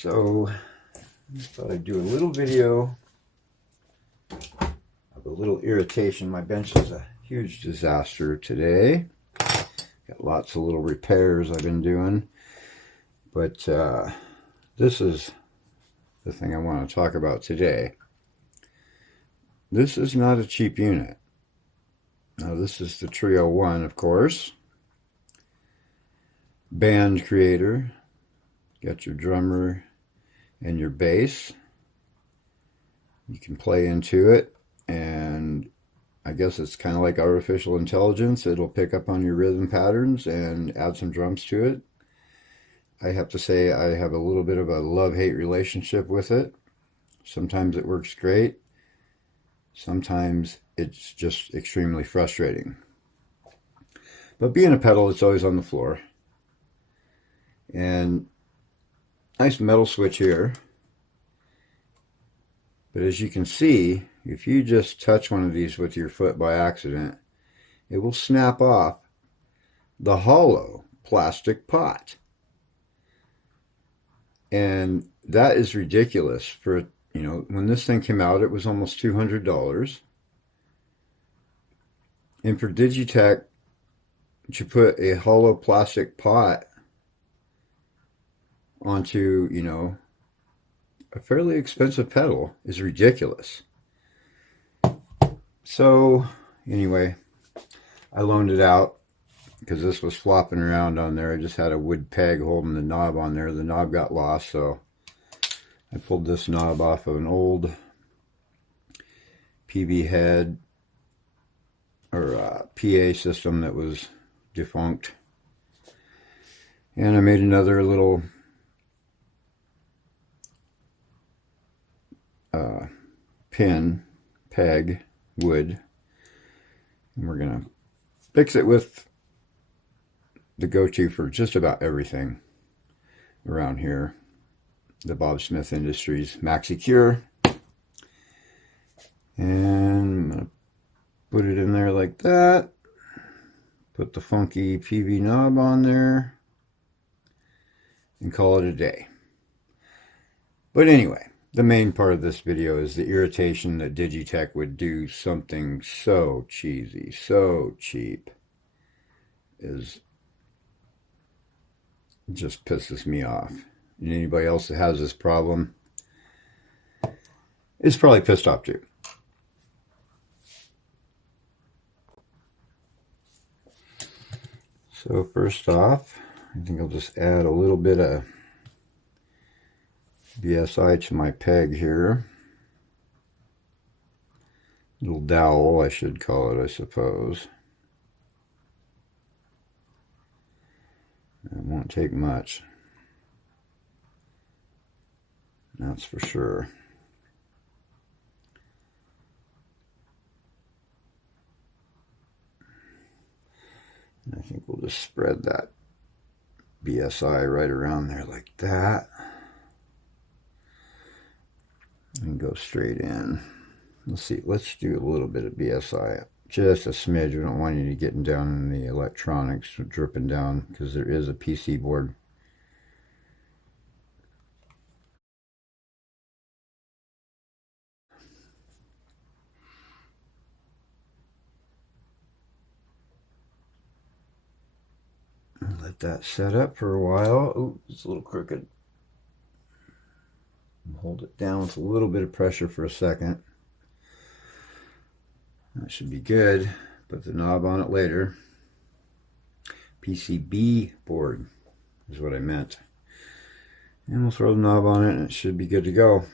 So I thought I'd do a little video of a little irritation. My bench is a huge disaster today. Got lots of little repairs I've been doing. But this is the thing I want to talk about today. This is not a cheap unit. Now this is the Trio 1, of course. Band creator. Got your drummer and your bass. You can play into it, and I guess it's kind of like artificial intelligence. It'll pick up on your rhythm patterns and add some drums to it. I have to say I have a little bit of a love-hate relationship with it. Sometimes it works great. Sometimes it's just extremely frustrating. But being a pedal, it's always on the floor. And nice metal switch here. But as you can see, if you just touch one of these with your foot by accident, it will snap off the hollow plastic pot. And that is ridiculous. For, you know, when this thing came out, it was almost $200. And for Digitech to put a hollow plastic pot onto, you know, a fairly expensive pedal is ridiculous. So anyway, I loaned it out because this was flopping around on there. I just had a wood peg holding the knob on there. The knob got lost, so I pulled this knob off of an old PV head or PA system that was defunct. And I made another little peg, wood, and we're gonna fix it with the go-to for just about everything around here, the Bob Smith Industries Maxi Cure. And I'm gonna put it in there like that, put the funky PV knob on there, and call it a day. But anyway, the main part of this video is the irritation that Digitech would do something so cheesy, so cheap, is just pisses me off. And anybody else that has this problem is probably pissed off too. So first off, I think I'll just add a little bit of BSI to my peg here. Little dowel, I should call it, I suppose. It won't take much. That's for sure. And I think we'll just spread that BSI right around there like that. And go straight in. Let's see, let's do a little bit of BSI, just a smidge. We don't want you to get down in the electronics, dripping down, because there is a PC board. Let that set up for a while. Oh, it's a little crooked. Hold it down with a little bit of pressure for a second. That should be good. Put the knob on it later. PCB board is what I meant. And we'll throw the knob on it and it should be good to go.